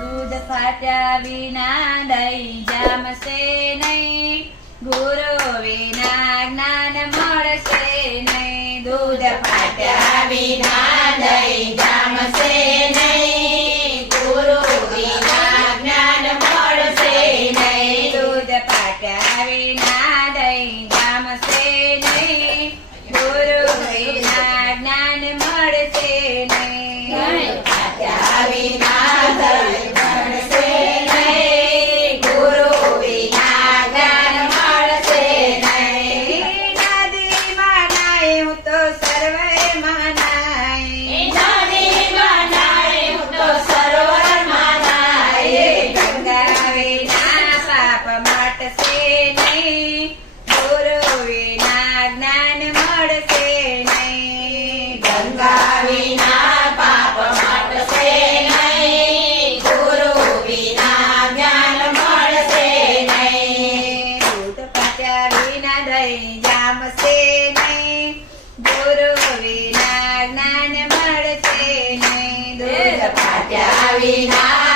दूध फाट्या विना दही जामશે નહીં, ગુરુ વિના જ્ઞાન મળશે નહીં. દૂધ ફાટ્યા વિના દહીં જામશે નહીં, ગુરુ વિના જ્ઞાન મળશે નહીં. દૂધ ફાટ્યા વિના દહીં જામશે નહીં, ગુરુ વિના જ્ઞાન મળશે નહીં. ફાટ્યા વિના દહીં મળશે નહીં, ગુરુ વિના જ્ઞાન મળશે નહીં. નદીમાં નાય હું તો સર્વરમાં નાય, નદીમાં નાય હું તો સરોવરમાં નાય. ગંગા વિના પાપ મટશે નહીં, ગુરુ વિના જ્ઞાન મળશે નહીં. ગંગા વિના પાપ મટશે નહીં, ગુરુ વિના જ્ઞાન મળશે નહીં. દૂધ ફાટ્યા વિના દહીં જામશે નહીં, ગુરુ વિના જ્ઞાન મળશે નહીં. દૂધ ફાટ્યા વિના